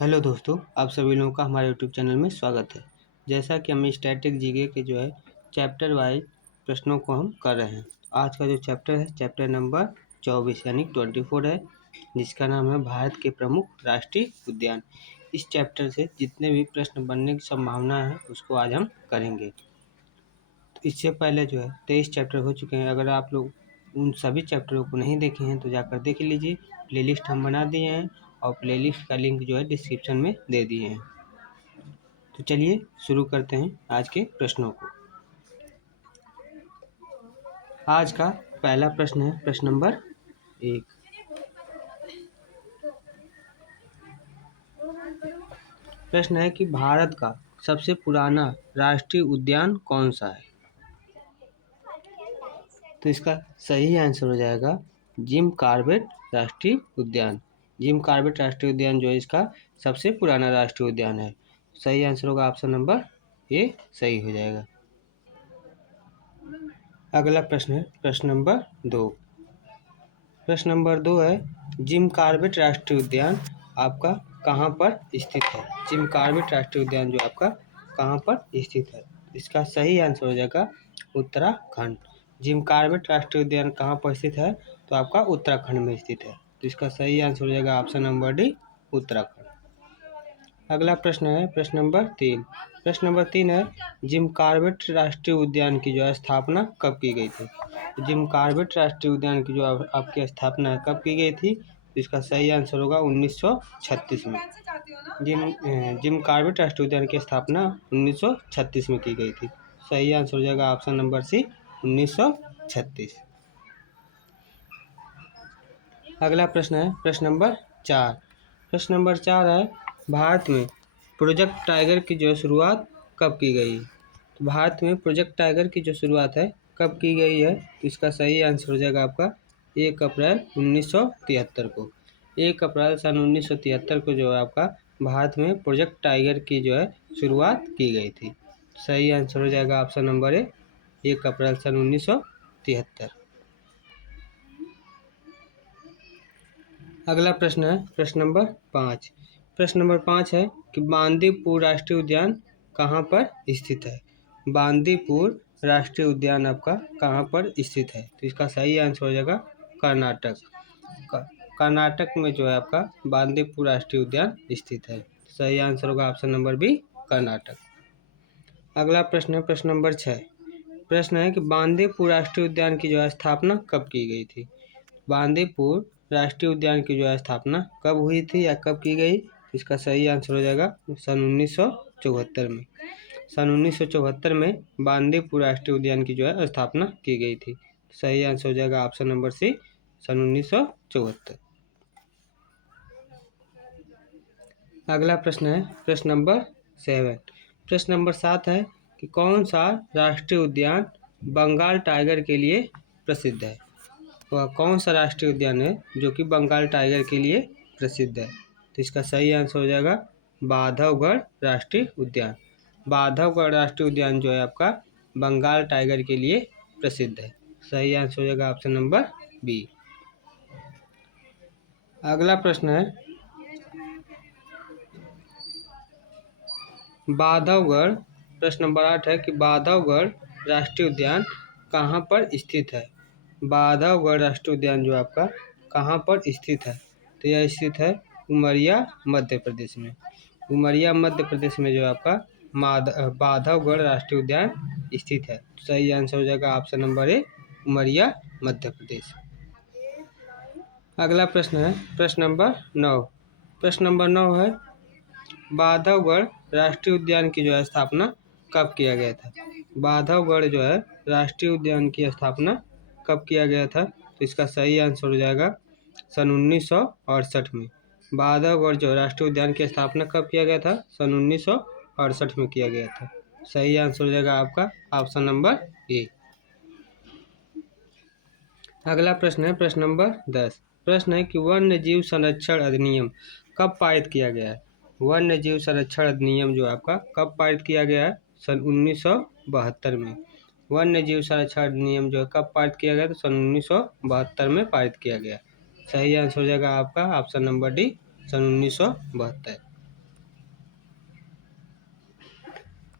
Hello दोस्तों, आप सभी लोगों का हमारे यूट्यूब चैनल में स्वागत है। जैसा कि हम स्टैटिक जीके के चैप्टर वाइज प्रश्नों को हम कर रहे हैं। आज का जो चैप्टर है चैप्टर नंबर 24 यानी 24 है, जिसका नाम है भारत के प्रमुख राष्ट्रीय उद्यान। इस चैप्टर से जितने भी प्रश्न बनने की संभावना है उसको आज हम करेंगे। तो इससे पहले 23 चैप्टर हो चुके हैं। अगर आप लोग उन सभी चैप्टरों को नहीं देखे हैं तो जाकर देख लीजिए। प्लेलिस्ट हम बना दिए हैं और प्लेलिस्ट का लिंक डिस्क्रिप्शन में दे दिए हैं। तो चलिए शुरू करते हैं आज के प्रश्नों को। आज का पहला प्रश्न है प्रश्न नंबर 1। प्रश्न है कि भारत का सबसे पुराना राष्ट्रीय उद्यान कौन सा है? तो इसका सही आंसर हो जाएगा जिम कॉर्बेट राष्ट्रीय उद्यान। जिम कॉर्बेट राष्ट्रीय उद्यान इसका सबसे पुराना राष्ट्रीय उद्यान है। सही आंसर होगा ऑप्शन नंबर ए, सही हो जाएगा। अगला प्रश्न है प्रश्न नंबर 2। प्रश्न नंबर 2 है जिम कॉर्बेट राष्ट्रीय उद्यान आपका कहाँ पर स्थित है? जिम कॉर्बेट राष्ट्रीय उद्यान आपका कहाँ पर स्थित है? इसका सही आंसर हो जाएगा उत्तराखंड। जिम कॉर्बेट राष्ट्रीय उद्यान कहाँ पर स्थित है? तो आपका उत्तराखंड में स्थित है। तो इसका सही आंसर हो जाएगा ऑप्शन नंबर डी, उत्तराखंड। अगला प्रश्न है प्रश्न नंबर 3। प्रश्न नंबर 3 है जिम कॉर्बेट राष्ट्रीय उद्यान की स्थापना कब की गई थी? जिम कॉर्बेट राष्ट्रीय उद्यान की आपकी स्थापना कब की गई थी? तो इसका सही आंसर होगा 1936 में। जिम कॉर्बेट राष्ट्रीय उद्यान की स्थापना 1936 में की गई थी। सही आंसर हो जाएगा ऑप्शन नंबर सी, 1936। अगला प्रश्न है प्रश्न नंबर 4। प्रश्न नंबर 4 है भारत में प्रोजेक्ट टाइगर की शुरुआत कब की गई? तो भारत में प्रोजेक्ट टाइगर की शुरुआत है कब की गई है? तो इसका सही आंसर हो जाएगा आपका 1 अप्रैल 1973 को। 1 अप्रैल सन 1973 को आपका भारत में प्रोजेक्ट टाइगर की शुरुआत की गई थी। सही आंसर हो जाएगा ऑप्शन नंबर ए, 1 अप्रैल सन 1973। अगला प्रश्न है प्रश्न नंबर 5। प्रश्न नंबर 5 है कि बांदीपुर राष्ट्रीय उद्यान कहाँ पर स्थित है? बांदीपुर राष्ट्रीय उद्यान आपका कहाँ पर स्थित है? तो इसका सही आंसर हो जाएगा कर्नाटक। कर्नाटक में आपका बांदीपुर राष्ट्रीय उद्यान स्थित है। सही आंसर होगा ऑप्शन नंबर बी, कर्नाटक। अगला प्रश्न है प्रश्न नंबर 6। प्रश्न है कि बांदीपुर राष्ट्रीय उद्यान की स्थापना कब की गई थी? बांदीपुर राष्ट्रीय उद्यान की स्थापना कब हुई थी या कब की गई? इसका सही आंसर हो जाएगा सन 1974 में। सन 1974 में बांदीपुर राष्ट्रीय उद्यान की स्थापना की गई थी। सही आंसर हो जाएगा ऑप्शन नंबर सी, सन 1974। अगला प्रश्न है प्रश्न नंबर 7। प्रश्न नंबर 7 है कि कौन सा राष्ट्रीय उद्यान बंगाल टाइगर के लिए प्रसिद्ध है? वह कौन सा राष्ट्रीय उद्यान है जो कि बंगाल टाइगर के लिए प्रसिद्ध है? तो इसका सही आंसर हो जाएगा बांधवगढ़ राष्ट्रीय उद्यान। बांधवगढ़ राष्ट्रीय उद्यान आपका बंगाल टाइगर के लिए प्रसिद्ध है। सही आंसर हो जाएगा ऑप्शन नंबर बी। अगला प्रश्न है बांधवगढ़। प्रश्न नंबर 8 है कि बांधवगढ़ राष्ट्रीय उद्यान कहाँ पर स्थित है? बांधवगढ़ राष्ट्रीय उद्यान आपका कहाँ पर स्थित है? तो यह स्थित है उमरिया मध्य प्रदेश में। उमरिया मध्य प्रदेश में आपका बांधवगढ़ राष्ट्रीय उद्यान स्थित है। सही आंसर हो जाएगा option number A, Umaria Madhya Pradesh. अगला प्रश्न है प्रश्न नंबर 9। प्रश्न नंबर 9 है बांधवगढ़ राष्ट्रीय उद्यान की स्थापना कब किया गया था? बांधवगढ़ राष्ट्रीय उद्यान की स्थापना कब किया गया था? तो इसका सही आंसर हो जाएगा सन 1968 में। बांधवगढ़ राष्ट्रीय उद्यान की स्थापना कब किया गया था? सन 1968 में किया गया था। सही आंसर हो जाएगा आपका ऑप्शन नंबर ए। अगला प्रश्न है प्रश्न नंबर 10। प्रश्न है कि वन्य जीव संरक्षण अधिनियम कब पारित किया गया है? वन्य जीव संरक्षण अधिनियम आपका कब पारित किया गया है? सन 1972 में। वन्य जीव संरक्षण अधिनियम कब पारित किया गया? तो सन 1972 में पारित किया गया। सही आंसर हो जाएगा आपका ऑप्शन नंबर डी, सन 1972।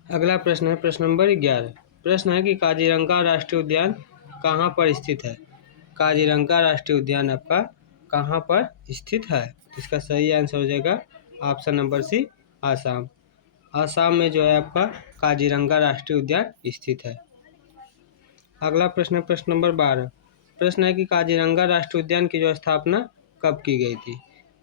अगला प्रश्न है प्रश्न नंबर 11। प्रश्न है कि काजीरंगा राष्ट्रीय उद्यान कहाँ पर स्थित है। काजीरंगा राष्ट्रीय उद्यान आपका कहाँ पर स्थित है। इसका सही आंसर हो जाएगा option number C, Assam. Assam में जो है आपका काजीरंगा राष्ट्रीय उद्यान स्थित है। अगला प्रश्न है प्रश्न नंबर 12। प्रश्न है कि काजीरंगा राष्ट्रीय उद्यान की जो स्थापना कब की गई थी।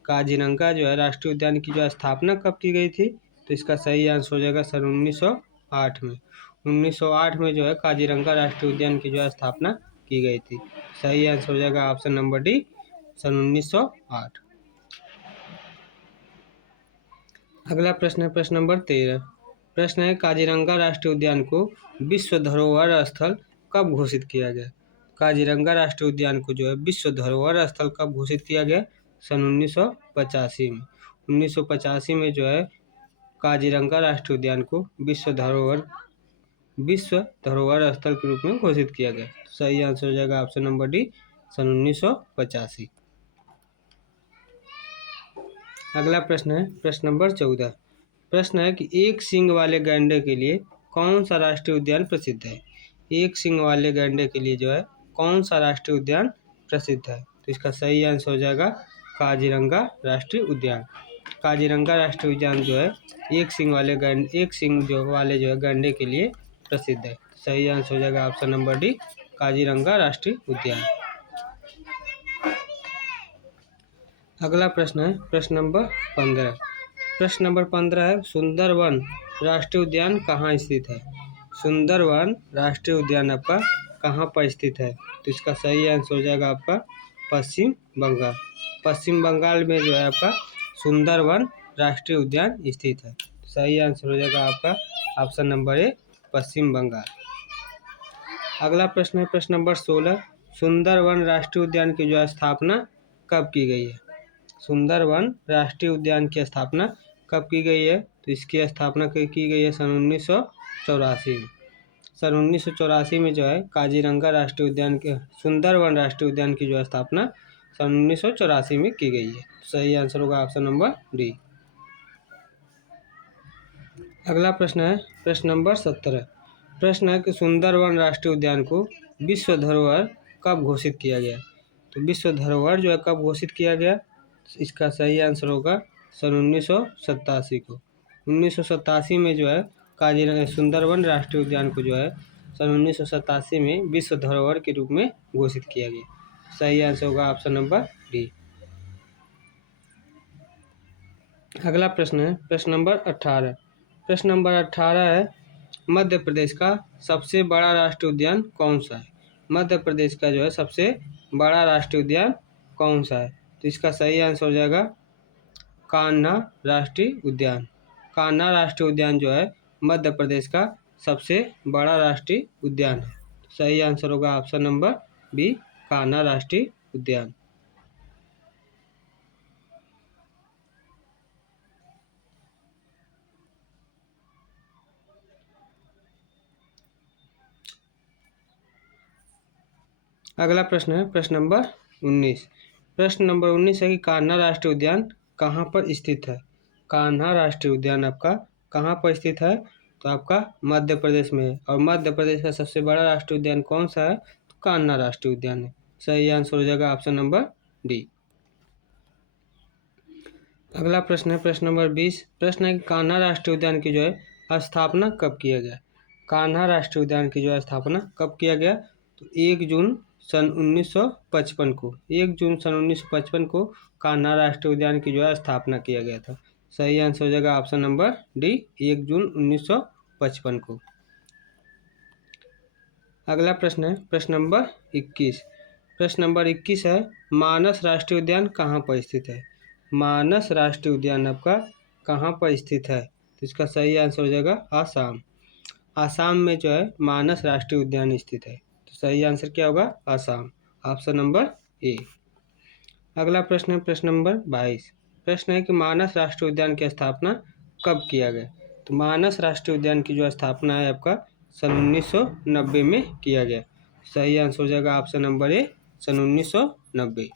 काजीरंगा जो है राष्ट्रीय उद्यान की जो स्थापना कब की गई थी, तो इसका सही आंसर हो जाएगा सन 1908 में। 1908 में जो है काजीरंगा राष्ट्रीय उद्यान की जो स्थापना की गई थी। सही आंसर हो जाएगा ऑप्शन नंबर डी, सन 1908। अगला प्रश्न है प्रश्न नंबर 13। प्रश्न है काजीरंगा राष्ट्रीय उद्यान को विश्व धरोहर स्थल कब घोषित किया गया। काजीरंगा राष्ट्रीय उद्यान को जो है विश्व धरोहर स्थल कब घोषित किया गया, सन 1985 में। 1985 में जो है काजीरंगा राष्ट्रीय उद्यान को विश्व धरोहर स्थल के रूप में घोषित किया गया। सही आंसर हो जाएगा ऑप्शन नंबर डी, सन 1985। अगला प्रश्न है प्रश्न नंबर 14। प्रश्न है कि एक सींग वाले गैंडे के लिए कौन सा राष्ट्रीय उद्यान प्रसिद्ध है। एक सींग वाले गैंडे के लिए जो है कौन सा राष्ट्रीय उद्यान प्रसिद्ध है, तो इसका सही आंसर हो जाएगा काजीरंगा राष्ट्रीय उद्यान। काजीरंगा राष्ट्रीय उद्यान जो है एक सींग वाले जो है गैंडे के लिए प्रसिद्ध है। सही आंसर हो जाएगा ऑप्शन नंबर डी, काजीरंगा राष्ट्रीय उद्यान। अगला प्रश्न है प्रश्न नंबर 15। प्रश्न नंबर 15 है सुंदरवन राष्ट्रीय उद्यान कहाँ स्थित है। सुंदरवन राष्ट्रीय उद्यान आपका कहाँ पर स्थित है, तो इसका सही आंसर हो जाएगा आपका पश्चिम बंगाल। पश्चिम बंगाल में जो है आपका सुंदरवन राष्ट्रीय उद्यान स्थित है। सही आंसर हो जाएगा आपका ऑप्शन नंबर ए, पश्चिम बंगाल। अगला प्रश्न है प्रश्न नंबर 16। सुंदरवन राष्ट्रीय उद्यान की जो स्थापना कब की गई है। सुंदरवन राष्ट्रीय उद्यान की स्थापना कब की गई है, तो इसकी स्थापना की गई है सन 1984 में। सन 1984 में जो है काजीरंगा राष्ट्रीय उद्यान के सुंदरवन राष्ट्रीय उद्यान की जो स्थापना सन 1984 में की गई है। सही आंसर होगा ऑप्शन नंबर डी। अगला प्रश्न है प्रश्न नंबर 17। प्रश्न है कि सुंदरवन राष्ट्रीय उद्यान को विश्व धरोहर कब घोषित किया गया। तो विश्व धरोहर जो है कब घोषित किया गया, इसका सही आंसर होगा सन 1987 को। 1987 में जो है सुंदरवन राष्ट्रीय उद्यान को जो है सन 1987 में विश्व धरोहर के रूप में घोषित किया गया। सही आंसर होगा ऑप्शन नंबर डी। अगला प्रश्न है प्रश्न नंबर 18। प्रश्न नंबर 18 है मध्य प्रदेश का सबसे बड़ा राष्ट्रीय उद्यान कौन सा है। मध्य प्रदेश का जो है सबसे बड़ा राष्ट्रीय उद्यान कौन सा है, तो इसका सही आंसर हो जाएगा कान्हा राष्ट्रीय उद्यान। कान्हा राष्ट्रीय उद्यान जो है मध्य प्रदेश का सबसे बड़ा राष्ट्रीय उद्यान है। सही आंसर होगा ऑप्शन नंबर बी, कान्हा राष्ट्रीय उद्यान। अगला प्रश्न है प्रश्न नंबर 19। प्रश्न नंबर 19 है कि कान्हा राष्ट्रीय उद्यान कहाँ पर स्थित है। कान्हा राष्ट्रीय उद्यान आपका कहाँ पर स्थित है, तो आपका मध्य प्रदेश में है। और मध्य प्रदेश का सबसे बड़ा राष्ट्रीय उद्यान कौन सा है, तो कान्हा राष्ट्रीय उद्यान है। सही आंसर हो जाएगा ऑप्शन नंबर डी। अगला प्रश्न है प्रश्न नंबर 20। प्रश्न है कि कान्हा राष्ट्रीय उद्यान की जो है स्थापना कब किया गया। कान्हा राष्ट्रीय उद्यान की जो है स्थापना कब किया गया, तो 1 जून सन 1955 को। 1 जून सन 1955 को कान्हा राष्ट्रीय उद्यान की जो है स्थापना किया गया था। सही आंसर हो जाएगा ऑप्शन नंबर डी, 1 जून 1955 को। अगला प्रश्न है प्रश्न नंबर 21। प्रश्न नंबर 21 है मानस राष्ट्रीय उद्यान कहाँ पर स्थित है। मानस राष्ट्रीय उद्यान आपका कहाँ पर स्थित है, तो इसका सही आंसर हो जाएगा आसाम। आसाम में जो है मानस राष्ट्रीय उद्यान स्थित है। तो सही आंसर क्या होगा, आसाम, ऑप्शन नंबर ए। अगला प्रश्न है प्रश्न नंबर 22। प्रश्न है कि मानस राष्ट्रीय उद्यान की स्थापना कब किया गया। तो मानस राष्ट्रीय उद्यान की जो स्थापना है आपका सन 1990 में किया गया। सही आंसर हो जाएगा ऑप्शन नंबर ए, सन 1990।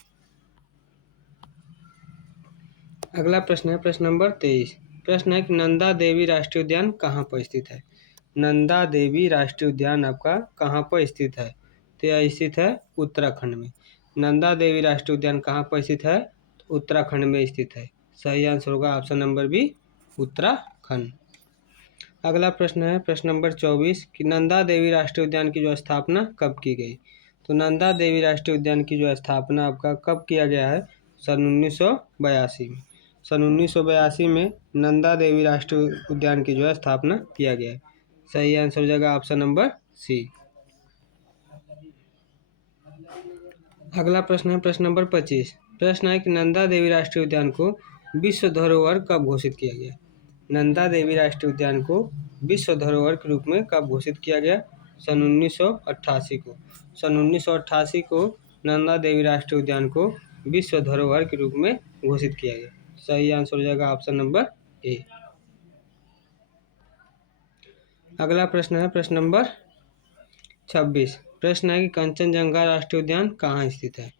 अगला प्रश्न है प्रश्न नंबर 23। प्रश्न है कि नंदा देवी राष्ट्रीय उद्यान कहाँ पर स्थित है। नंदा देवी राष्ट्रीय उद्यान आपका कहाँ पर स्थित है? तो यह स्थित है उत्तराखंड में। नंदा देवी राष्ट्रीय उद्यान कहाँ पर स्थित है? उत्तराखंड में स्थित है। सही आंसर होगा ऑप्शन नंबर बी, उत्तराखंड। अगला प्रश्न है प्रश्न नंबर 24 कि नंदा देवी राष्ट्रीय उद्यान की जो स्थापना कब की गई? तो नंदा देवी राष्ट्रीय उद्यान की जो स्थापना आपका कब किया गया है? सन 1982 में। सन 1982 में नंदा देवी राष्ट्रीय उद्यान की जो है स्थापना किया गया है। सही आंसर हो जाएगा ऑप्शन नंबर सी। अगला प्रश्न है प्रश्न नंबर 25। प्रश्न है कि नंदा देवी राष्ट्रीय उद्यान को विश्व धरोहर कब घोषित किया गया? नंदा देवी राष्ट्रीय उद्यान को विश्व धरोहर के रूप में कब घोषित किया गया? सन 1988 को। सन 1988 को नंदा देवी राष्ट्रीय उद्यान को विश्व धरोहर के रूप में घोषित किया गया। सही आंसर हो जाएगा ऑप्शन नंबर ए। अगला प्रश्न है प्रश्न नंबर 26। प्रश्न है कि कंचनजंगा राष्ट्रीय उद्यान कहाँ स्थित है?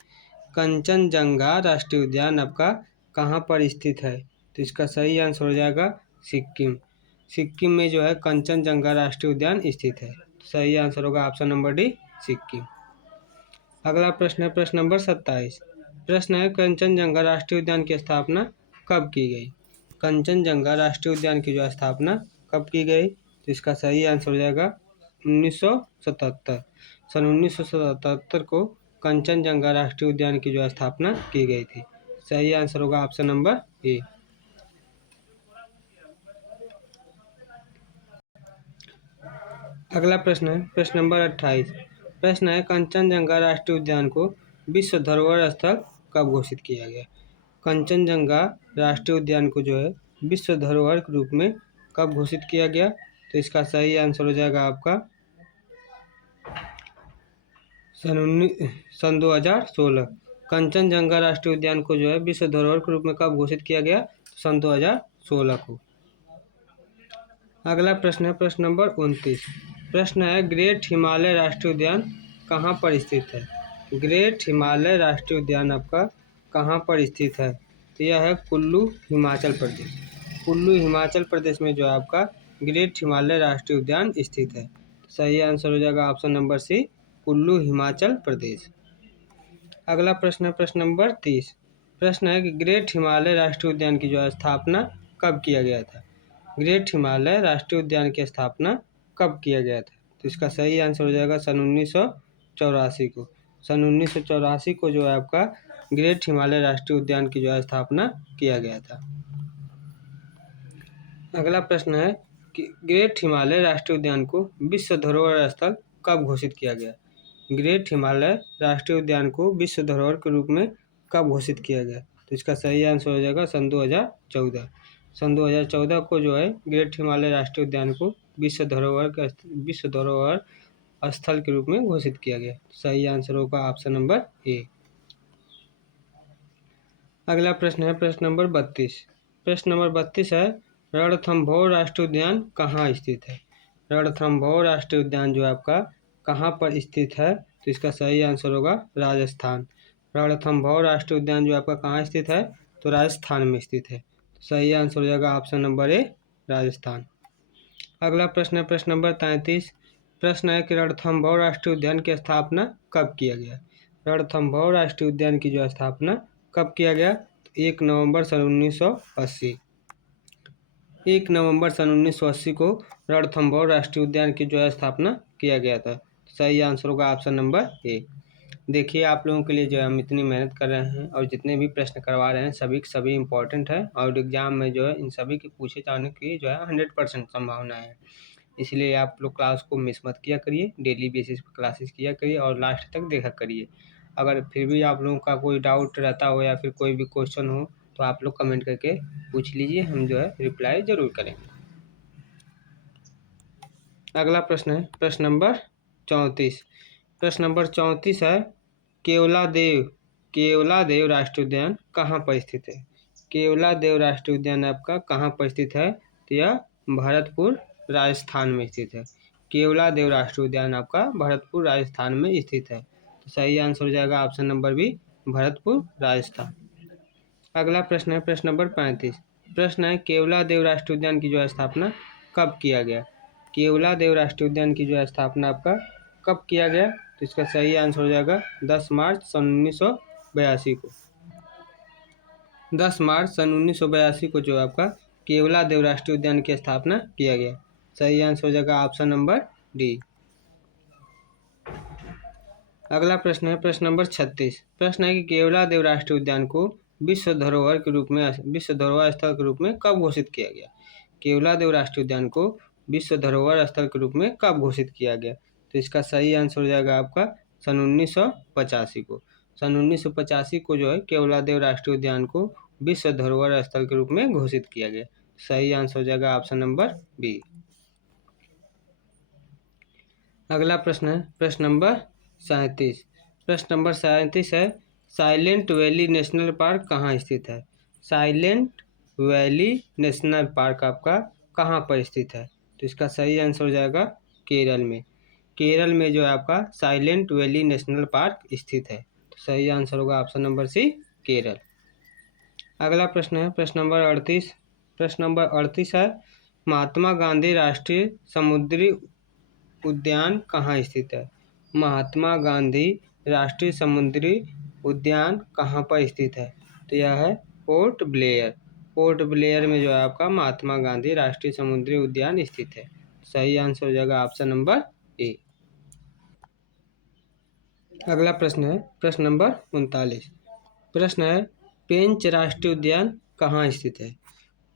कंचनजंगा राष्ट्रीय उद्यान आपका कहाँ पर स्थित है? तो इसका सही आंसर हो जाएगा सिक्किम। सिक्किम में जो है कंचनजंगा राष्ट्रीय उद्यान स्थित है। सही आंसर होगा ऑप्शन नंबर डी, सिक्किम। अगला प्रश्न है प्रश्न नंबर 27। प्रश्न है कंचनजंगा राष्ट्रीय उद्यान की स्थापना कब की गई? कंचनजंगा राष्ट्रीय उद्यान की जो स्थापना कब की गई? तो इसका सही आंसर हो जाएगा 1977। सन 1977 को कंचनजंगा राष्ट्रीय उद्यान की जो स्थापना की गई थी। सही आंसर होगा ऑप्शन नंबर ए। अगला प्रश्न है प्रश्न नंबर 28। प्रश्न है कंचनजंगा राष्ट्रीय उद्यान को विश्व धरोहर स्थल कब घोषित किया गया? कंचनजंगा राष्ट्रीय उद्यान को जो है विश्व धरोहर के रूप में कब घोषित किया गया? तो इसका सही आंसर हो जाएगा आपका सन 2016। कंचनजंगा राष्ट्रीय उद्यान को जो है विश्व धरोहर के रूप में कब घोषित किया गया? सन 2016 को। अगला प्रश्न है प्रश्न नंबर 29। प्रश्न है ग्रेट हिमालय राष्ट्रीय उद्यान कहाँ पर स्थित है? ग्रेट हिमालय राष्ट्रीय उद्यान आपका कहाँ पर स्थित है? तो यह है कुल्लू, हिमाचल प्रदेश। कुल्लू हिमाचल प्रदेश में जो है आपका ग्रेट हिमालय राष्ट्रीय उद्यान स्थित है। सही आंसर हो जाएगा option number C, Kullu Himachal Pradesh. अगला प्रश्न है प्रश्न नंबर 30। प्रश्न है कि ग्रेट हिमालय राष्ट्रीय उद्यान की जो स्थापना कब किया गया था? ग्रेट हिमालय राष्ट्रीय उद्यान की स्थापना कब किया गया था? तो इसका सही आंसर हो जाएगा सन 1984 को। सन 1984 को जो है आपका ग्रेट हिमालय राष्ट्रीय उद्यान की जो है स्थापना किया गया था। अगला प्रश्न है कि ग्रेट हिमालय राष्ट्रीय उद्यान को विश्व धरोहर स्थल कब घोषित किया गया? ग्रेट हिमालय राष्ट्रीय उद्यान को विश्व धरोहर के रूप में कब घोषित किया गया? तो इसका सही आंसर हो जाएगा सन 2014। सन 2014 को जो है ग्रेट हिमालय राष्ट्रीय उद्यान को विश्व धरोहर स्थल के रूप में घोषित किया गया। सही आंसर होगा ऑप्शन नंबर ए। अगला प्रश्न है प्रश्न नंबर 32। प्रश्न नंबर 32 है रणथंभौर राष्ट्रीय उद्यान कहाँ स्थित है? रणथंभौर राष्ट्रीय उद्यान जो है आपका कहाँ पर स्थित है? तो इसका सही आंसर होगा राजस्थान। रणथंभौर राष्ट्रीय उद्यान जो आपका कहाँ स्थित है? तो राजस्थान में स्थित है। सही आंसर हो जाएगा ऑप्शन नंबर ए, राजस्थान। अगला प्रश्न है प्रश्न नंबर 33। प्रश्न है कि रणथंभौर राष्ट्रीय उद्यान की स्थापना कब किया गया? रणथंभौर राष्ट्रीय उद्यान की जो स्थापना कब किया गया? 1 नवंबर सन 1980। 1 नवंबर सन 1980 को रणथंभौर राष्ट्रीय उद्यान की जो है स्थापना किया गया था। सही आंसर होगा ऑप्शन नंबर ए। देखिए आप लोगों के लिए जो है हम इतनी मेहनत कर रहे हैं और जितने भी प्रश्न करवा रहे हैं सभी के सभी इम्पोर्टेंट है और एग्जाम में जो है इन सभी के पूछे जाने की जो है 100% संभावना है। इसलिए आप लोग क्लास को मिस मत किया करिए, डेली बेसिस पर क्लासेस किया करिए और लास्ट तक देखा करिए। अगर फिर भी आप लोगों का कोई डाउट रहता हो या फिर कोई भी क्वेश्चन हो तो आप लोग कमेंट करके पूछ लीजिए, हम जो है रिप्लाई ज़रूर करेंगे। अगला प्रश्न है प्रश्न नंबर 34। प्रश्न नंबर 34 है केवलादेव राष्ट्रीय उद्यान कहाँ पर स्थित है? केवलादेव राष्ट्रीय उद्यान आपका कहाँ पर स्थित है? तो यह भरतपुर राजस्थान में स्थित है। केवलादेव राष्ट्रीय उद्यान आपका भरतपुर राजस्थान में स्थित है। तो सही आंसर हो जाएगा option number B, Bharatpur Rajasthan. अगला प्रश्न है प्रश्न नंबर 35। प्रश्न है केवलादेव राष्ट्रीय उद्यान की जो स्थापना कब किया गया? केवलादेव राष्ट्रीय उद्यान की जो है स्थापना आपका कब किया गया? तो इसका सही आंसर हो जाएगा 10 मार्च सन 1982 को। 10 मार्च सन 1982 को जो आपका केवलादेव राष्ट्रीय उद्यान की स्थापना किया गया। सही आंसर हो जाएगा ऑप्शन नंबर डी। अगला प्रश्न है प्रश्न नंबर 36। प्रश्न है कि केवलादेव राष्ट्रीय उद्यान को विश्व धरोहर स्थल के रूप में कब घोषित किया गया? केवलादेव राष्ट्रीय उद्यान को विश्व धरोहर स्थल के रूप में कब घोषित किया गया? तो इसका सही आंसर हो जाएगा आपका सन 1985 को। सन 1985 को जो है केवलादेव राष्ट्रीय उद्यान को विश्व धरोहर स्थल के रूप में घोषित किया गया। सही आंसर हो जाएगा ऑप्शन नंबर बी। अगला प्रश्न है प्रश्न नंबर 37। प्रश्न नंबर 37 है साइलेंट वैली नेशनल पार्क कहाँ स्थित है? साइलेंट वैली नेशनल पार्क आपका कहाँ पर स्थित है? तो इसका सही आंसर हो जाएगा केरल में। केरल में जो है आपका साइलेंट वैली नेशनल पार्क स्थित है। तो सही आंसर होगा ऑप्शन नंबर सी केरल। अगला प्रश्न है प्रश्न नंबर 38। प्रश्न नंबर 38 है महात्मा गांधी राष्ट्रीय समुद्री उद्यान कहाँ स्थित है? महात्मा गांधी राष्ट्रीय समुद्री उद्यान कहाँ पर स्थित है? तो यह है पोर्ट ब्लेयर। पोर्ट ब्लेयर में जो है आपका महात्मा गांधी राष्ट्रीय समुद्री उद्यान स्थित है। सही आंसर हो जाएगा ऑप्शन नंबर ए। अगला प्रश्न है प्रश्न नंबर 39। प्रश्न है पेंच राष्ट्रीय उद्यान कहाँ स्थित है?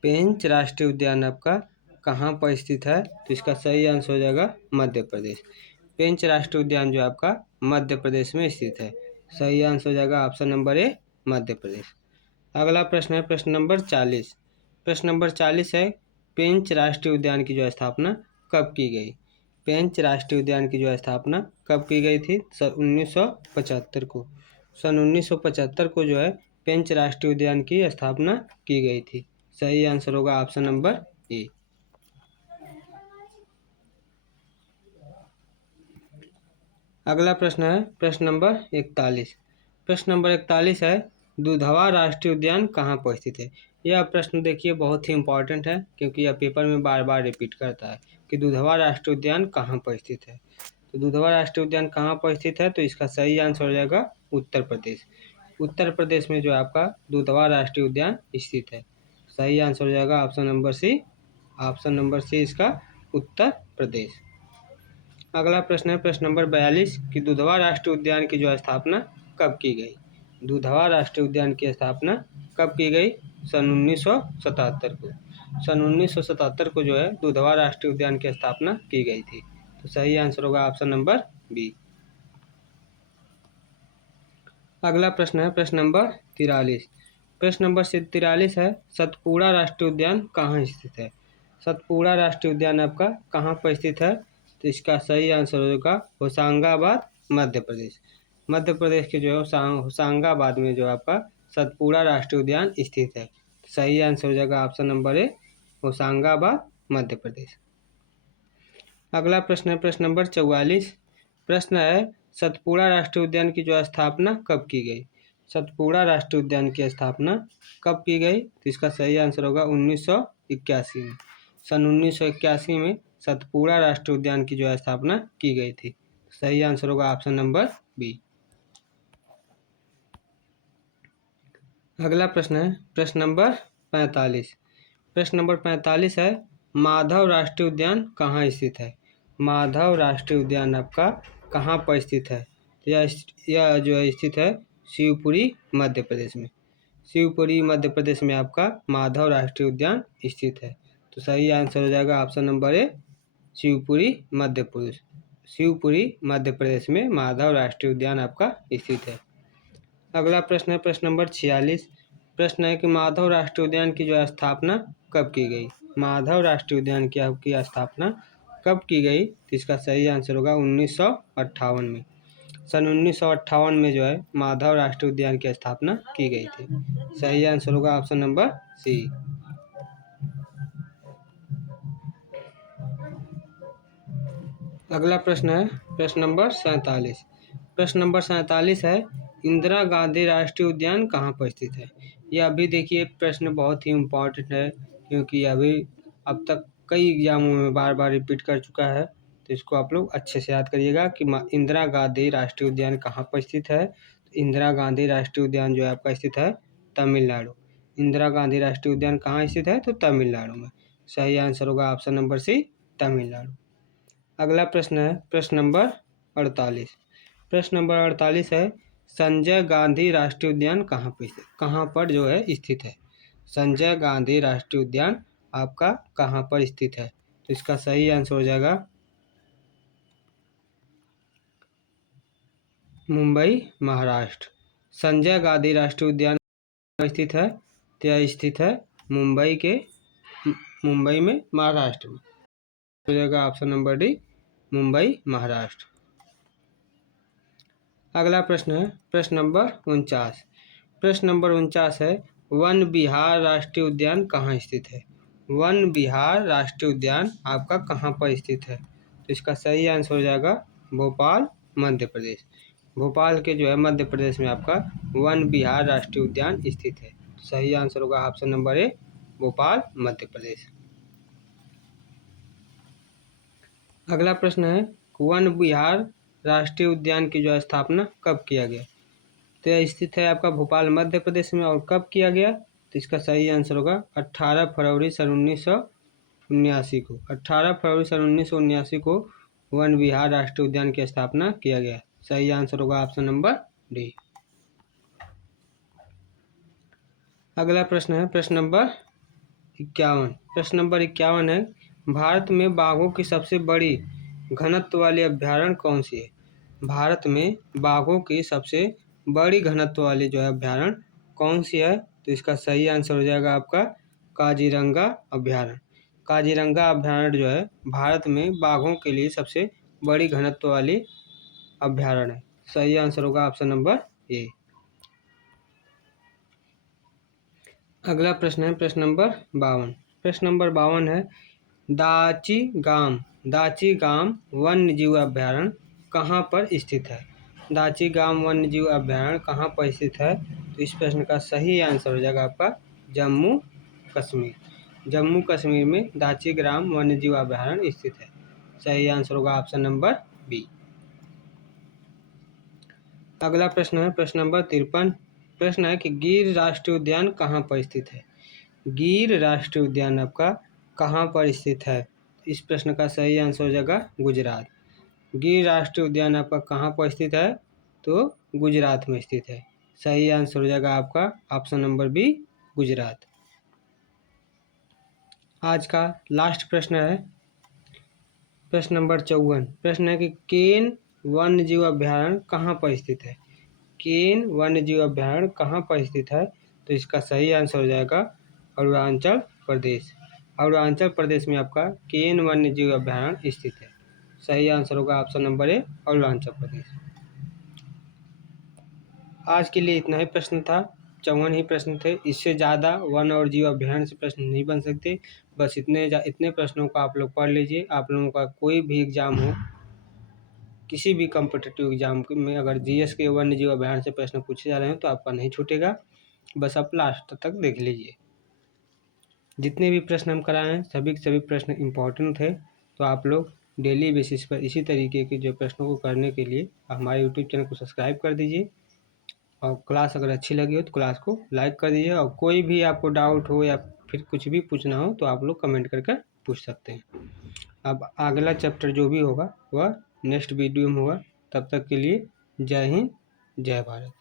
पेंच राष्ट्रीय उद्यान आपका कहाँ पर स्थित है? तो इसका सही आंसर हो जाएगा मध्य प्रदेश। पेंच राष्ट्रीय उद्यान जो आपका मध्य प्रदेश में स्थित है। सही आंसर हो जाएगा option number A Madhya Pradesh. अगला प्रश्न है प्रश्न नंबर 40। प्रश्न नंबर 40 है पेंच राष्ट्रीय उद्यान की जो स्थापना कब की गई? पेंच राष्ट्रीय उद्यान की जो स्थापना कब की गई थी? सन 1975 को। सन 1975 को जो है पेंच राष्ट्रीय उद्यान की स्थापना की गई थी। सही आंसर होगा ऑप्शन नंबर ए। अगला प्रश्न है प्रश्न नंबर 41। प्रश्न नंबर 41 है दुधवा राष्ट्रीय उद्यान कहाँ पर स्थित है? यह प्रश्न देखिए बहुत ही इम्पोर्टेंट है क्योंकि यह पेपर में बार बार रिपीट करता है कि दुधवा राष्ट्रीय उद्यान कहाँ पर स्थित है। तो दुधवा राष्ट्रीय उद्यान कहाँ पर स्थित है? तो इसका सही आंसर हो जाएगा उत्तर प्रदेश। उत्तर प्रदेश में जो आपका दुधवा राष्ट्रीय उद्यान स्थित है। सही आंसर हो जाएगा option number C. Option number C इसका उत्तर प्रदेश। अगला प्रश्न है प्रश्न नंबर 42 कि दुधवा राष्ट्रीय उद्यान की जो स्थापना कब की गई? दुधवा राष्ट्रीय उद्यान की स्थापना कब की गई? सन 1977 को। सन 1977 को जो है दुधवा राष्ट्रीय उद्यान की स्थापना की गई थी। तो सही आंसर होगा ऑप्शन नंबर बी। अगला प्रश्न है प्रश्न नंबर 43। प्रश्न नंबर 43 है सतपुड़ा राष्ट्रीय उद्यान कहाँ स्थित है? सतपुड़ा राष्ट्रीय उद्यान आपका कहाँ पर स्थित है? तो इसका सही आंसर होगा होशंगाबाद मध्य प्रदेश। मध्य प्रदेश के जो है होशंगाबाद में जो आपका सतपुड़ा राष्ट्रीय उद्यान स्थित है। सही आंसर हो जाएगा option number A Hoshangabad Madhya Pradesh. अगला प्रश्न है प्रश्न नंबर 44। प्रश्न है सतपुड़ा राष्ट्रीय उद्यान की जो स्थापना कब की गई? सतपुड़ा राष्ट्रीय उद्यान की स्थापना कब की गई? तो इसका सही आंसर होगा 1981 में। सन 1981 में सतपुड़ा राष्ट्रीय उद्यान की जो स्थापना की गई थी। सही आंसर होगा ऑप्शन नंबर बी। अगला प्रश्न है प्रश्न नंबर 45। प्रश्न नंबर 45 है माधव राष्ट्रीय उद्यान कहाँ स्थित है? माधव राष्ट्रीय उद्यान आपका कहाँ पर स्थित है? यह जो है स्थित है शिवपुरी मध्य प्रदेश में। शिवपुरी मध्य प्रदेश में आपका माधव राष्ट्रीय उद्यान स्थित है। तो सही आंसर हो जाएगा option number A Shivpuri Madhya Pradesh में माधव राष्ट्रीय उद्यान आपका स्थित है। अगला प्रश्न है प्रश्न नंबर 46। प्रश्न है कि माधव राष्ट्रीय उद्यान की जो स्थापना कब की गई? माधव राष्ट्रीय उद्यान की आपकी स्थापना कब की गई? तो इसका सही आंसर होगा 1958 में। सन 1958 में जो है माधव राष्ट्रीय उद्यान की स्थापना की गई थी। सही आंसर होगा ऑप्शन नंबर सी। अगला प्रश्न है प्रश्न नंबर 47। प्रश्न नंबर 47 है इंदिरा गांधी राष्ट्रीय उद्यान कहाँ पर स्थित है? यह भी देखिए प्रश्न बहुत ही इम्पोर्टेंट है क्योंकि अभी अब तक कई एग्जामों में बार बार रिपीट कर चुका है, तो इसको आप लोग अच्छे से याद करिएगा कि इंदिरा गांधी राष्ट्रीय उद्यान कहाँ पर स्थित है। तो इंदिरा गांधी राष्ट्रीय उद्यान जो है आपका स्थित है तमिलनाडु। इंदिरा गांधी राष्ट्रीय उद्यान कहाँ स्थित है, तो तमिलनाडु में। सही आंसर होगा ऑप्शन नंबर सी, तमिलनाडु। अगला प्रश्न है प्रश्न नंबर 48। प्रश्न नंबर 48 है संजय गांधी राष्ट्रीय उद्यान कहाँ पर जो है स्थित है। संजय गांधी राष्ट्रीय उद्यान आपका कहाँ पर स्थित है, तो इसका सही आंसर हो जाएगा मुंबई, महाराष्ट्र। संजय गांधी राष्ट्रीय उद्यान स्थित है, तो यह स्थित है मुंबई में, महाराष्ट्र में। हो जाएगा option number D, Mumbai, Maharashtra. अगला प्रश्न है प्रश्न नंबर 49। प्रश्न नंबर 49 है वन विहार राष्ट्रीय उद्यान कहाँ स्थित है। वन विहार राष्ट्रीय उद्यान आपका कहाँ पर स्थित है, तो इसका सही आंसर हो जाएगा भोपाल, मध्य प्रदेश। भोपाल के जो है मध्य प्रदेश में आपका वन विहार राष्ट्रीय उद्यान स्थित है। सही आंसर होगा option number A, Bhopal, Madhya Pradesh. अगला प्रश्न है वन विहार राष्ट्रीय उद्यान की जो स्थापना कब किया गया। तो यह स्थित है आपका भोपाल, मध्य प्रदेश में। और कब किया गया, तो इसका सही आंसर होगा 18 फरवरी सन 1979 को। 18 फरवरी सन 1979 को वन विहार राष्ट्रीय उद्यान की स्थापना किया गया। सही आंसर होगा ऑप्शन नंबर डी। अगला प्रश्न है प्रश्न नंबर 51। प्रश्न नंबर 51 है भारत में बाघों की सबसे बड़ी घनत्व वाली अभ्यारण्य कौन सी है। भारत में बाघों की सबसे बड़ी घनत्व वाली जो है अभ्यारण्य कौन सी है, तो इसका सही आंसर हो जाएगा आपका काजीरंगा अभ्यारण्य। काजीरंगा अभ्यारण्य जो है भारत में बाघों के लिए सबसे बड़ी घनत्व वाली अभ्यारण्य है। सही आंसर होगा ऑप्शन नंबर ए। अगला प्रश्न है प्रश्न नंबर 52। प्रश्न नंबर 52 है दाची गाम वन्य जीव अभ्यारण्य कहाँ पर स्थित है। दाची गाम वन्य जीव अभ्यारण्य कहाँ पर स्थित है, तो इस प्रश्न का सही आंसर हो जाएगा आपका जम्मू कश्मीर। जम्मू कश्मीर में दाची ग्राम वन्य जीव अभ्यारण्य स्थित है। सही आंसर होगा ऑप्शन नंबर बी। अगला प्रश्न है प्रश्न नंबर 53। प्रश्न है कि गिर राष्ट्रीय उद्यान कहाँ पर स्थित है। गिर राष्ट्रीय उद्यान आपका कहाँ पर स्थित है, इस प्रश्न का सही आंसर हो जाएगा गुजरात। गिर राष्ट्रीय उद्यान आपका कहाँ पर स्थित है, तो गुजरात में स्थित है। सही आंसर हो जाएगा आपका ऑप्शन नंबर बी, गुजरात। आज का लास्ट प्रश्न है प्रश्न नंबर 54। प्रश्न है कि केन वन्य जीव अभ्यारण्य कहाँ पर स्थित है। केन वन्य जीव अभ्यारण्य कहाँ पर स्थित है, तो इसका सही आंसर हो जाएगा अरुणाचल प्रदेश। अरुणाचल प्रदेश में आपका केन वन्य जीव अभ्यारण्य स्थित है। सही आंसर होगा option number A, Arunachal Pradesh. आज के लिए इतना ही प्रश्न था, 54 ही प्रश्न थे। इससे ज़्यादा वन और जीव अभ्यारण्य से प्रश्न नहीं बन सकते। बस इतने प्रश्नों को आप लोग पढ़ लीजिए। आप लोगों का कोई भी एग्जाम हो, किसी भी कॉम्पिटिटिव एग्जाम में अगर जीएस के वन्य जीव अभ्यारण्य से प्रश्न पूछे जा रहे हैं तो आपका नहीं छूटेगा। बस आप लास्ट तक देख लीजिए। जितने भी प्रश्न हम कराए हैं सभी के सभी प्रश्न इम्पोर्टेंट थे। तो आप लोग डेली बेसिस पर इसी तरीके के जो प्रश्नों को करने के लिए हमारे यूट्यूब चैनल को सब्सक्राइब कर दीजिए। और क्लास अगर अच्छी लगी हो तो क्लास को लाइक कर दीजिए। और कोई भी आपको डाउट हो या फिर कुछ भी पूछना हो तो आप लोग कमेंट करके पूछ सकते हैं। अब अगला चैप्टर जो भी होगा वह नेक्स्ट वीडियो में होगा। तब तक के लिए जय हिंद, जय भारत।